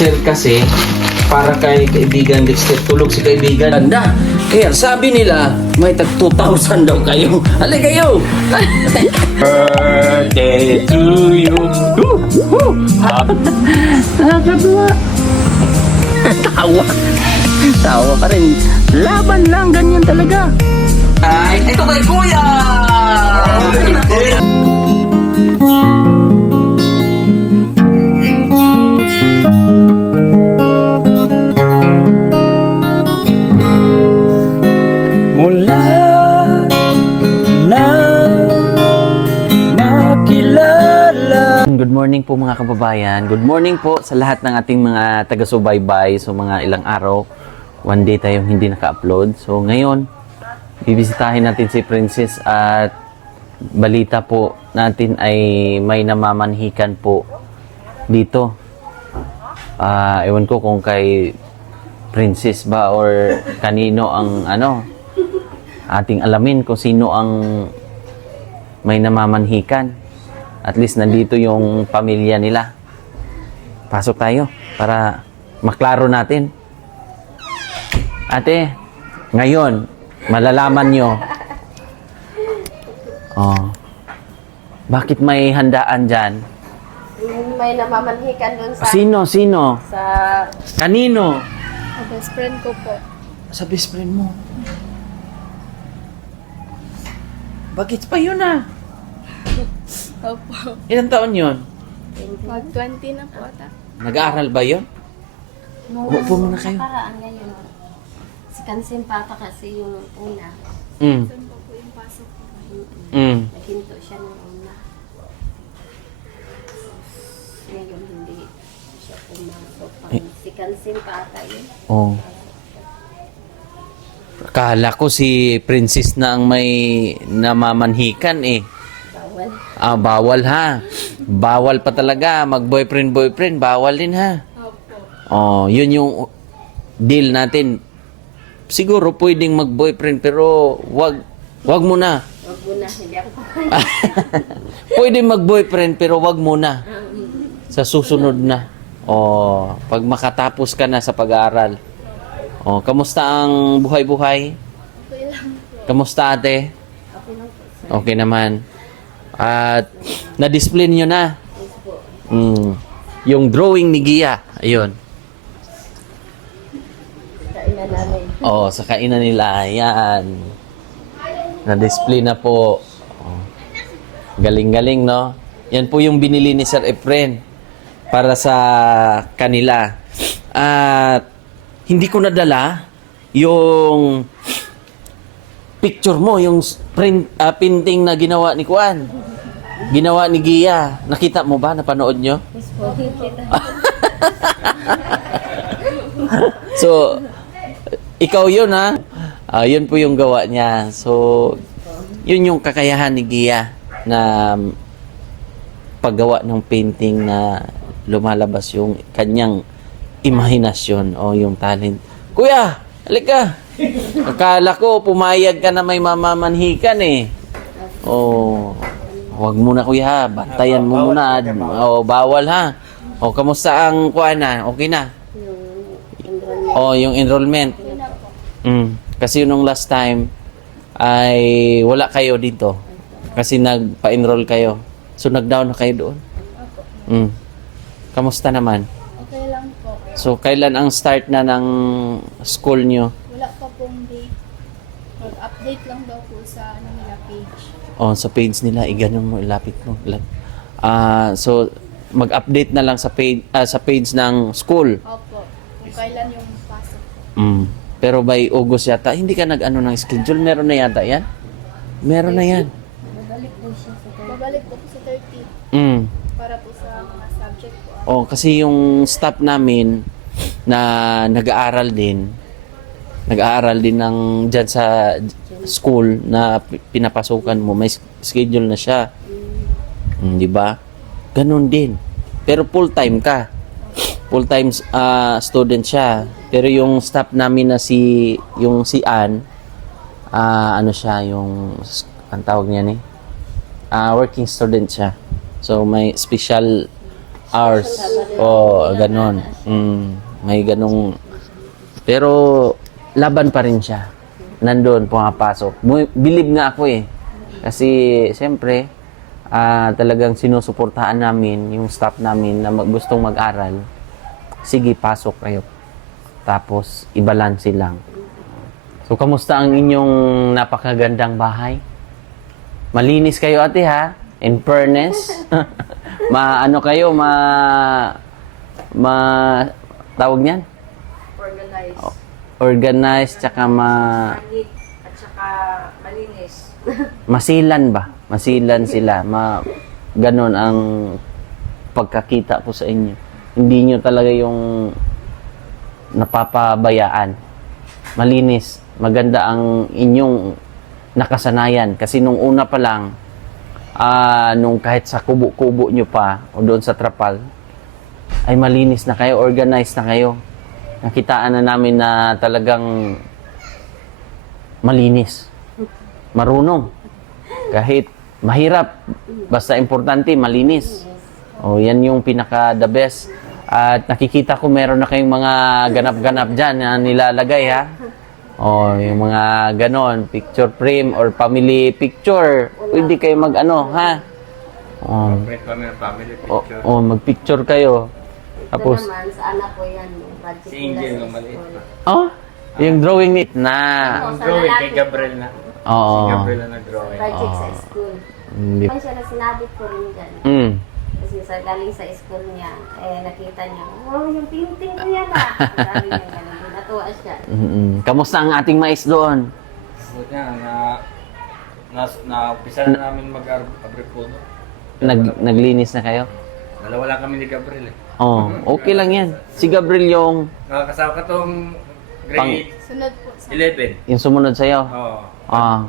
Sir kasi, para kay kaibigan Dexter, tulog si kaibigan. Ganda. Kaya sabi nila, may tag 2,000 daw kayo. Halika kayo. Birthday to you. Nakakatuwa. Tawa. Tawa ka rin. Laban lang, ganyan talaga. Ay, ito kay Kuya! Mula na makilala. Good morning po mga kababayan. Good morning po sa lahat ng ating mga taga-subaybay. So mga ilang araw, one day tayong hindi naka-upload. So ngayon, bibisitahin natin si Princess at balita po natin ay may namamanhikan po dito. Ewan ko kung kay Princess ba or kanino ang ating alamin kung sino ang may namamanhikan. At least nandito yung pamilya nila. Pasok tayo para maklaro natin. Ate, ngayon, malalaman nyo. Bakit may handaan dyan? May namamanhikan doon sa... Sino? Sa... Kanino? Sa best friend ko po. Sa best friend mo. Bakit pa yun Opo. Ilang taon yun? Mag-20 na po ata. Nag-aaral ba yun? Upo muna kayo. Paraan ngayon. Si Kansin Papa kasi yung una. Mm. Saan pa po yung pasok ko? Naghinto siya ng una. Ngayon hindi siya pumasok. Si Kansin Papa yun. Oh. Akala ko si Princess na ang may namamanhikan eh. Bawal. Bawal ha. Bawal pa talaga. Mag-boyfriend, bawal din ha. Opo. Yun yung deal natin. Siguro pwedeng mag-boyfriend pero wag mo na. Wag mo na. Hindi ako papayag. Pwedeng mag-boyfriend pero wag mo na. Sa susunod na. Pag makatapos ka na sa pag-aaral. Kamusta ang buhay-buhay? Okay lang po. Kamusta ate? Okay lang po. Okay naman. At na-display nyo na. Yes po. Yung drawing ni Gia. Ayun. Kainan namin. Sa kainan nila. Ayan. Na-display na po. Galing-galing, no? Yan po yung binili ni Sir Efren para sa kanila. At hindi ko nadala yung picture mo, yung painting na ginawa ni Kuan. Ginawa ni Gia. Nakita mo ba? Napanood nyo? Yes po. Kita. So, ikaw yun ha? Yun po yung gawa niya. So, yun yung kakayahan ni Gia na paggawa ng painting na lumalabas yung kanyang imahinasyon o yung talent. Kuya, halika. Akala ko pumayag ka na may mamamanhikan eh. Wag muna kuya, bantayan mo muna. Bawal ha. Kamusta ang kuan na? Okay na? Yung enrollment. Kasi nung last time ay wala kayo dito. Kasi nagpa-enroll kayo. So nag-down na kayo doon. Kamusta naman? Okay lang po. So kailan ang start na ng school nyo? Wala pa pong date. Mag-update lang daw po sa nila page. Sa page nila, ganun mo, ilapit mo. So mag-update na lang sa page ng school. Opo. Kung kailan yung pasok. Pero by August yata, hindi ka nag-ano ng schedule? Meron na yata yan? Meron na yan. Babalik po siya sa 30. Babalik po sa 30. Para po sa mga subject po. Kasi yung staff namin na nag-aaral din ng dyan sa school na pinapasukan mo, may schedule na siya. Di ba? Ganun din. Pero full-time ka. Full-time student siya. Pero yung staff namin na si Ann, siya, ang tawag niya working student siya. So may special hours. Oh, ganon. May ganong... Pero, laban pa rin siya. Nandun, pumapasok. Believe nga ako eh. Kasi, siyempre, talagang sinusuportahan namin yung staff namin na gustong mag-aral. Sige, pasok kayo. Tapos, ibalanse lang. So, kamusta ang inyong napakagandang bahay? Malinis kayo, ate, ha? In fairness. Ano kayo, tawag niyan? Organized. Organized, tsaka Manit at saka malinis. masilan ba? Masilan sila. Ganon ang pagkakita ko sa inyo. Hindi nyo talaga yung napapabayaan. Malinis. Maganda ang inyong nakasanayan. Kasi nung una pa lang, nung kahit sa kubo-kubo nyo pa, o doon sa trapal, ay malinis na kayo, organized na kayo. Nakitaan na namin na talagang malinis. Marunong. Kahit mahirap, basta importante, malinis. O, yan yung pinaka the best. At nakikita ko meron na kayong mga ganap-ganap dyan na nilalagay, ha? O, yung mga ganon, picture frame or family picture. Pwede kayo ha? O, Family picture. magpicture kayo. Tapos, Ito naman, sa anak ko yan. Project Si Angel nila nung sa maliit school. pa. yung drawing nit na. Ang drawing kay Gabriel na. Oo. Si Gabriel na nag-drawing. Project sa school. Hindi. Kaya siya na sinabit ko rin dyan. Kasi galing sa school niya, nakita niya, oh, yung painting ko yan ah. Sabi niya gano'n, natuwa siya. Kamusta ang ating mais doon? Buti nga, na-umpisa na namin mag-abripuno. Naglinis na kayo? Dalawa lang kami ni Gabriel eh. Okay lang yan. Si Gabriel yung Nakakasama ka tong grade Sunod po sa 11. yung sumunod sa'yo. Oo. Ah.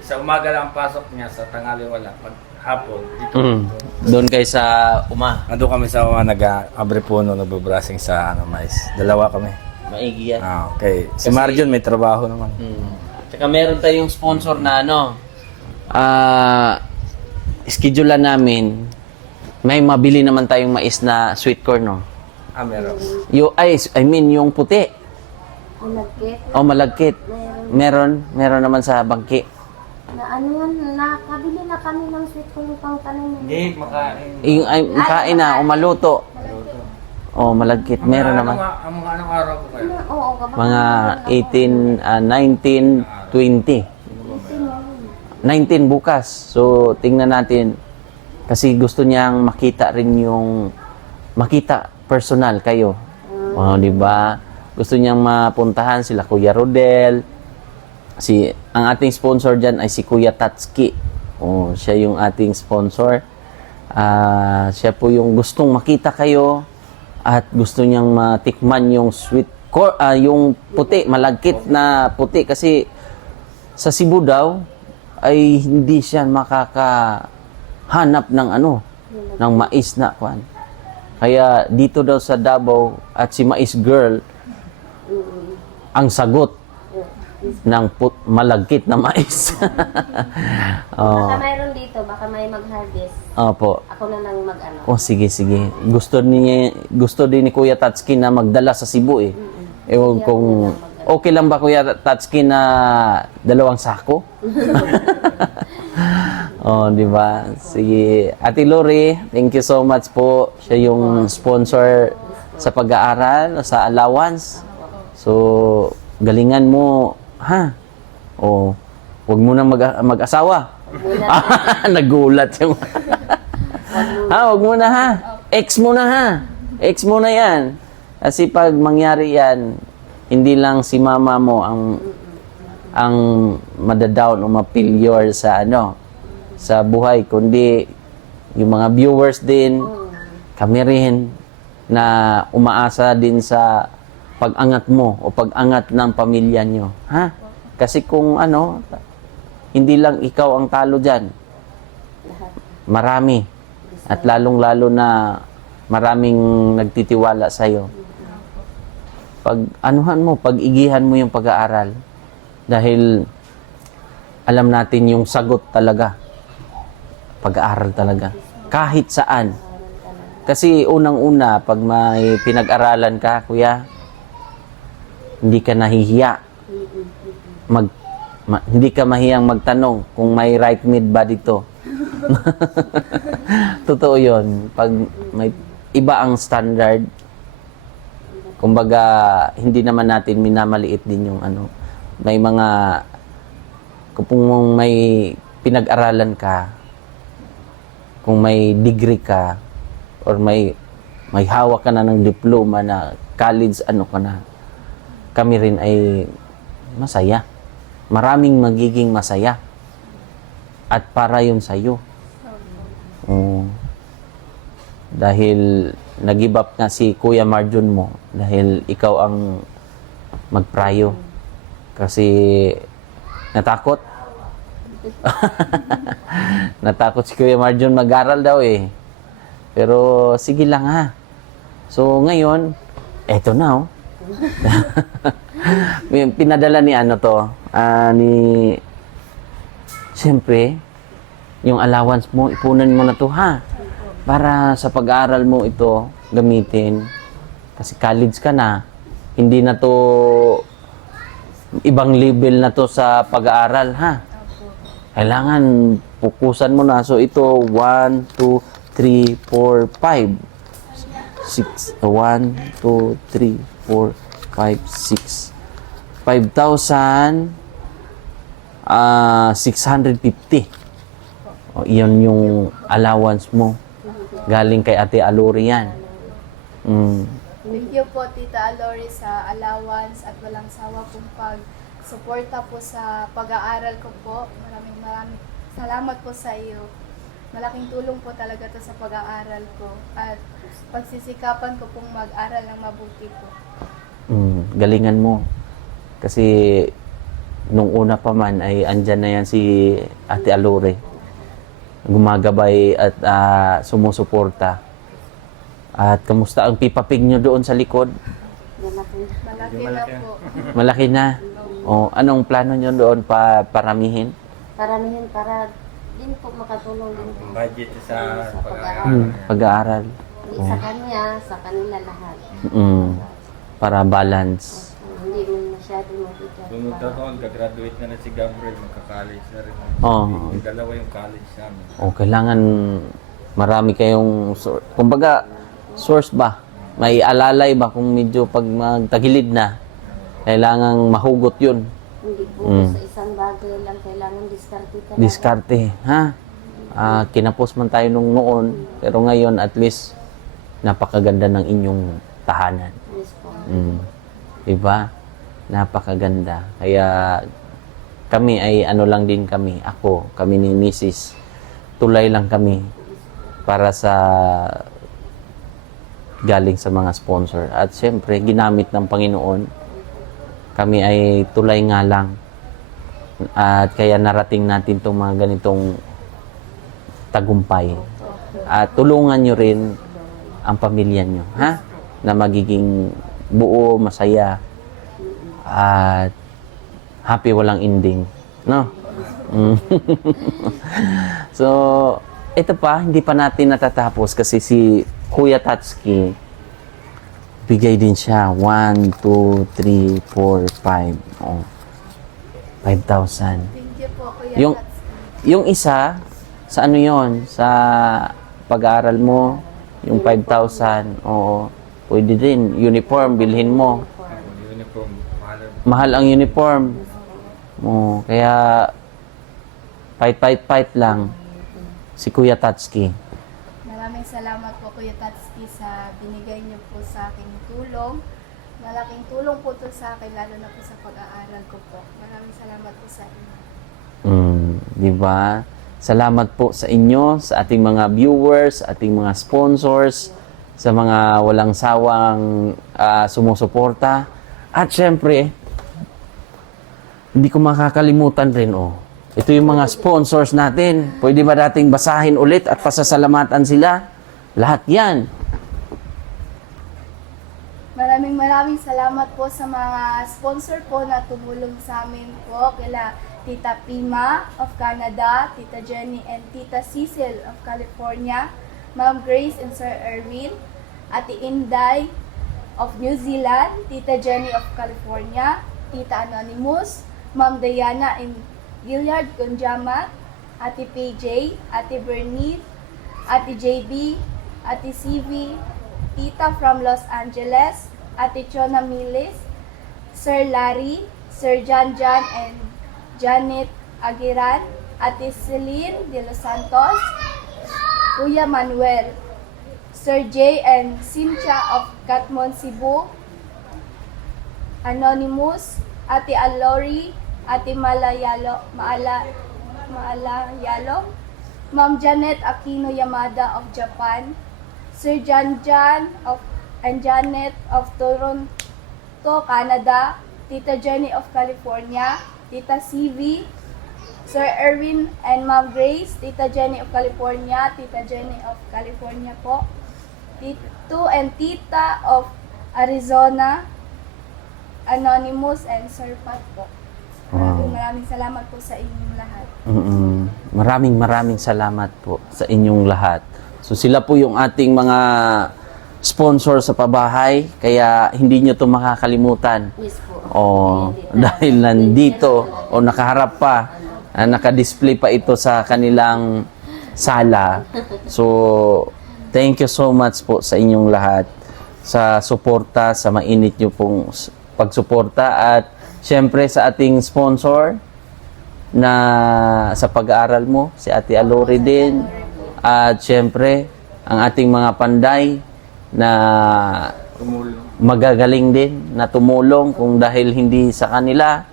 Sa umaga lang ang pasok niya, sa tanghali wala. Pag hapon, dito. Doon kayo sa Nandun kami sa nag-abripuno, nagbabrasing sa mais. Dalawa kami. Maigi yan. Okay. Si Marjon may trabaho naman. Tsaka meron tayong sponsor na schedulean namin. May mabili naman tayong mais na sweet corn, no? Meron. Yung puti. Malagkit. O malagkit. Meron naman sa bangki. Nakabili na kami ng sweet corn pang tanim. Hindi, makain. Makain na o maluto. O malagkit. Meron naman. Anong araw ko kayo? Oo, kapag Mga 19, 20. 19 bukas. So, tingnan natin. Kasi gusto niyang makita rin makita personal kayo. Di ba? Gusto niyang mapuntahan sila Kuya Rodel. Ang ating sponsor dyan ay si Kuya Tatsuki. Siya yung ating sponsor. Siya po yung gustong makita kayo at gusto niyang matikman yung yung puti, malagkit na puti. Kasi sa Cebu daw ay hindi siya makakahanap ng ng mais na kwan. Kaya dito daw sa Davao at si Mais Girl ang sagot ng malagkit na mais. Baka mayroon dito, baka may mag-harvest. Opo. Ako na lang mag-ano. Sige. Gusto din ni Kuya Tatsuki na magdala sa Cebu eh. Ewan kung okay lang ba Kuya Tatsuki na 2 sako? Di ba? Sige. Ate Lori, thank you so much po. Siya yung sponsor sa pag-aaral, sa allowance. So, galingan mo, ha? Huwag mo na mag-asawa. Nagulat yung... Huwag mo na, ha? Ex mo na, ha? Ex mo na yan. Kasi pag mangyari yan, hindi lang si mama mo ang madadown o ma-failure sa sa buhay, kundi yung mga viewers din, kami rin na umaasa din sa pag-angat mo o pag-angat ng pamilya nyo. Ha? Kasi kung hindi lang ikaw ang talo dyan. Marami. At lalong-lalo na maraming nagtitiwala sa'yo. Pag-igihan mo yung pag-aaral. Dahil alam natin yung sagot talaga. Pag-aaral talaga. Kahit saan. Kasi unang-una, pag may pinag-aralan ka, kuya, hindi ka nahihiya. Hindi ka mahiyang magtanong kung may right mid ba dito. Totoo yun. Pag may iba ang standard, kumbaga, hindi naman natin minamaliit din yung ano. May mga, kung may pinag-aralan ka, kung may degree ka, or may hawak ka na ng diploma na college, ano ka na, kami rin ay masaya. Maraming magiging masaya. At para yun sa'yo. Dahil nag-give up na si Kuya Marjon mo dahil ikaw ang magprayo. Kasi natakot. Natakot si Kuya Marjon mag-aral daw eh. Pero sige lang ha. So ngayon, eto na oh. Pinadala ni ano to, siyempre, yung allowance mo, ipunan mo na to ha. Para sa pag-aaral mo ito, gamitin. Kasi college ka na, hindi na to, ibang level na to sa pag-aaral ha. Kailangan, pukusan mo na. So ito, 1, 2, 3, 4, 5. 6, 1, 2, 3, 4, 5, 6. 5,650. O, iyon yung allowance mo. Galing kay Ate Alori yan. Thank you po, Tita Alori, sa allowance at walang sawa pong pag-suporta po sa pag-aaral ko po. Maraming salamat po sa iyo. Malaking tulong po talaga to sa pag-aaral ko at pagsisikapan ko pong mag-aral ng mabuti po. Galingan mo. Kasi nung una pa man ay andyan na yan si Ate Alori. Gumagabay at sumusuporta. At kamusta ang pipapig nyo doon sa likod? Malaki na po. Malaki na. O, anong plano nyo doon paramihin? Paramihin para din po makatulong din po. Budget sa pag-aaral. Pag-aaral. Hindi sa kanya, sa kanila lahat. Para balance. Hindi mo masyado makita. Sunod na taon, gagraduate na si Gabriel, magka-college na rin. Oo. Dalawa yung college namin. O, kailangan marami kayong, kumbaga, source ba? May alalay ba kung medyo pag magtagilid na? Kailangan mahugot yun. Hindi po sa isang bagay lang, kailangan diskarte ka lang. Diskarte, ha? Kinapos man tayo nung noon, pero ngayon at least napakaganda ng inyong tahanan. Yes po. Diba? Napakaganda. Kaya kami ay ano lang din kami. Kami ni Mrs. Tulay lang kami para sa galing sa mga sponsor. At syempre, ginamit ng Panginoon. Kami ay tulay nga lang. At kaya narating natin itong mga ganitong tagumpay. At tulungan nyo rin ang pamilya nyo. Ha? Na magiging buo, masaya, at happy, walang ending. No? So, ito pa, hindi pa natin natatapos kasi si Kuya Tatsuki, bigay din siya. 1, 2, 3, 4, 5. Oh. 5,000. Thank you po, Kuya Yung, Tatsuki. yung isa, sa ano yon? Sa pag-aaral mo, yung 5,000. Oo. Pwede din. Uniform, bilhin mo. Uniform, mahal. Mahal ang uniform. Oo. Kaya, fight lang. Si Kuya Tatsuki. Maraming salamat po, Kuya Tatsuki, sa binigay niyo po sa aking tulong. Malaking tulong po to sa akin, lalo na po sa pag-aaral ko po. Maraming salamat po sa inyo. Di ba? Salamat po sa inyo, sa ating mga viewers, ating mga sponsors, sa mga walang sawang sumusuporta. At syempre, hindi ko makakalimutan rin, ito yung mga sponsors natin. Pwede ba nating basahin ulit at pasasalamatan sila? Lahat yan. Maraming salamat po sa mga sponsor po na tumulong sa amin po. Kila Tita Pima of Canada, Tita Jenny and Tita Cecil of California. Ma'am Grace and Sir Erwin, Ate Inday of New Zealand, Tita Jenny of California, Tita Anonymous, Ma'am Diana in Gilliard, Gonjamat, Ate PJ, Ate Bernice, Ate JB, Ate CV, Tita from Los Angeles, Ate Chona Miles, Sir Larry, Sir Jan and Janet Aguiran, Ate Celine de los Santos, Kuya Manuel, Sir J and Cynthia of Katmon, Cebu, Anonymous, Ate Alori, Ate Malayalo, Ma'am Janet Aquino Yamada of Japan, Sir Jan of and Janet of Toronto, Canada, Tita Jenny of California, Tita CV, Sir Erwin and Ma'am Grace, Tita Jenny of California, Tita Jenny of California po, Tito and Tita of Arizona, Anonymous and Sir Pat po. Maraming salamat po sa inyong lahat. Maraming salamat po sa inyong lahat. So sila po yung ating mga sponsor sa pabahay, kaya hindi nyo ito makakalimutan. Yes po. Dahil nandito o nakaharap pa, naka-display pa ito sa kanilang sala. So, thank you so much po sa inyong lahat sa suporta, sa mainit nyo pong pagsuporta at syempre sa ating sponsor na sa pag-aaral mo, si Ate Alori din at syempre ang ating mga panday na magagaling din na tumulong kung dahil hindi sa kanila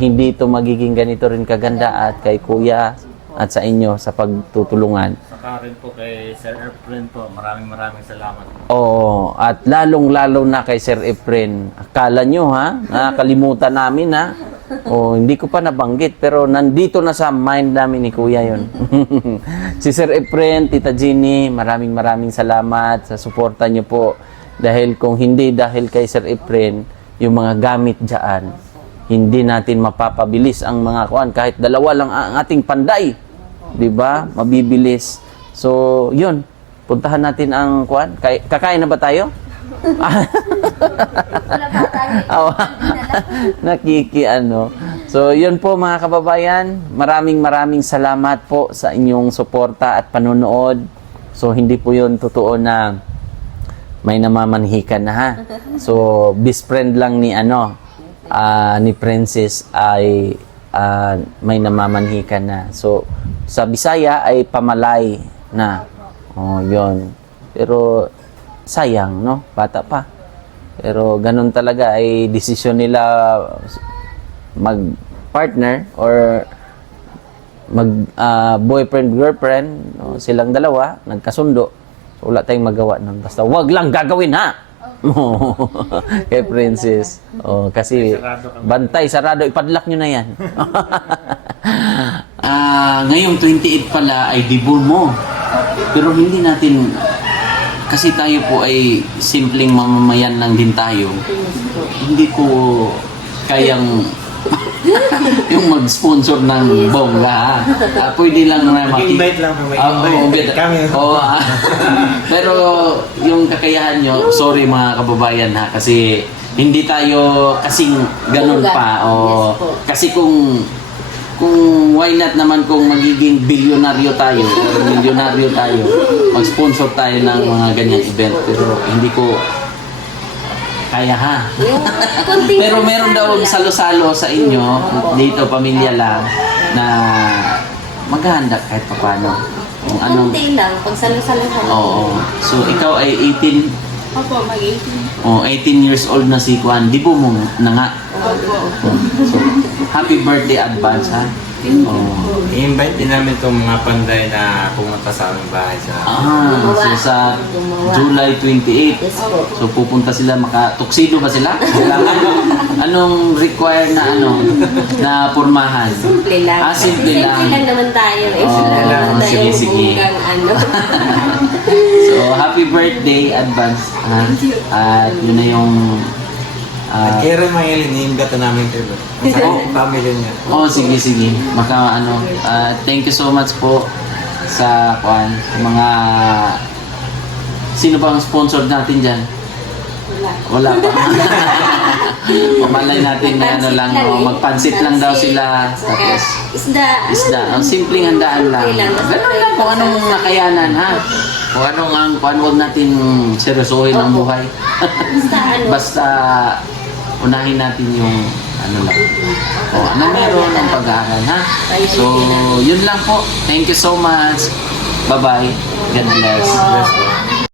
hindi ito magiging ganito rin kaganda at kay Kuya at sa inyo sa pagtutulungan. Saka rin po kay Sir Efren po, maraming salamat. Oo, at lalong-lalo na kay Sir Efren. Akala nyo ha, nakalimutan namin ha. Hindi ko pa nabanggit pero nandito na sa mind namin ni Kuya yon. Si Sir Efren, Tita Ginny, maraming salamat sa suporta nyo po. Dahil kung hindi dahil kay Sir Efren, yung mga gamit dyan, hindi natin mapapabilis ang mga kuan. Kahit dalawa lang ang ating panday, di ba? Mabibilis. So, yun. Puntahan natin ang kuan. Kakain na ba tayo? Nakikiano. So, yun po mga kababayan. Maraming salamat po sa inyong suporta at panonood. So, hindi po yun totoo na may namamanhikan na ha. So, best friend lang ni ni Princess ay may namamanhikan na. So, sa Bisaya ay pamalay na. Yun. Pero, sayang, no? Bata pa. Pero, ganun talaga ay desisyon nila mag-partner or mag-boyfriend-girlfriend. Silang dalawa, nagkasundo. So, wala tayong magawa nun. Basta, wag lang gagawin, ha? Kay Princess. Kasi bantay, sarado. Ipadlock nyo na yan. Ngayong 28 pala ay debut mo. Pero hindi natin, kasi tayo po ay simpleng mamamayan lang din tayo. Hindi ko kayang yung mag-sponsor ng bongga. Pwede lang na Invite lang po, invite kami. Pero yung kakayahan nyo, sorry mga kababayan ha, kasi hindi tayo kasing ganun pa. Kasi kung why not naman kung magiging bilyonaryo tayo, mag-sponsor tayo ng mga ganyang event. Pero hindi ko kaya ha. Pero meron daw salo-salo sa inyo, dito pamilya lang, na maghahanda kahit paano. Kung anong... Kunti lang, pag salo-salo sa So, ikaw ay 18? Opo, mag-18. 18 years old na si Juan. Di po mo na nga. So, happy birthday advance ha. I-invite din namin itong mga panday na pumunta sa aming bahay sa... So sa July 28. Yes po. So pupunta sila, tuxedo ba sila? Anong require na na pormahan? Simple lang. Simple lang. Simple lang naman tayo. Sige. So happy birthday advance. At yun na yung... Kaya rin mga ilin, i-invite namin ito. Sa family niya. sige. Thank you so much po sa kuan, mga sino bang sponsor natin dyan? Wala pa. Pamalay natin na ano lang, magpansit lang daw sila. Tapos, isda. Ang simpleng handaan lang. Ganun lang kung anong nakayanan, ha? Kung anong ang huwag natin seryosohin ang buhay. Basta, unahin natin yung ano lang. O ano meron ang pag-aaral, ha? So, yun lang po. Thank you so much. Bye-bye. God bless.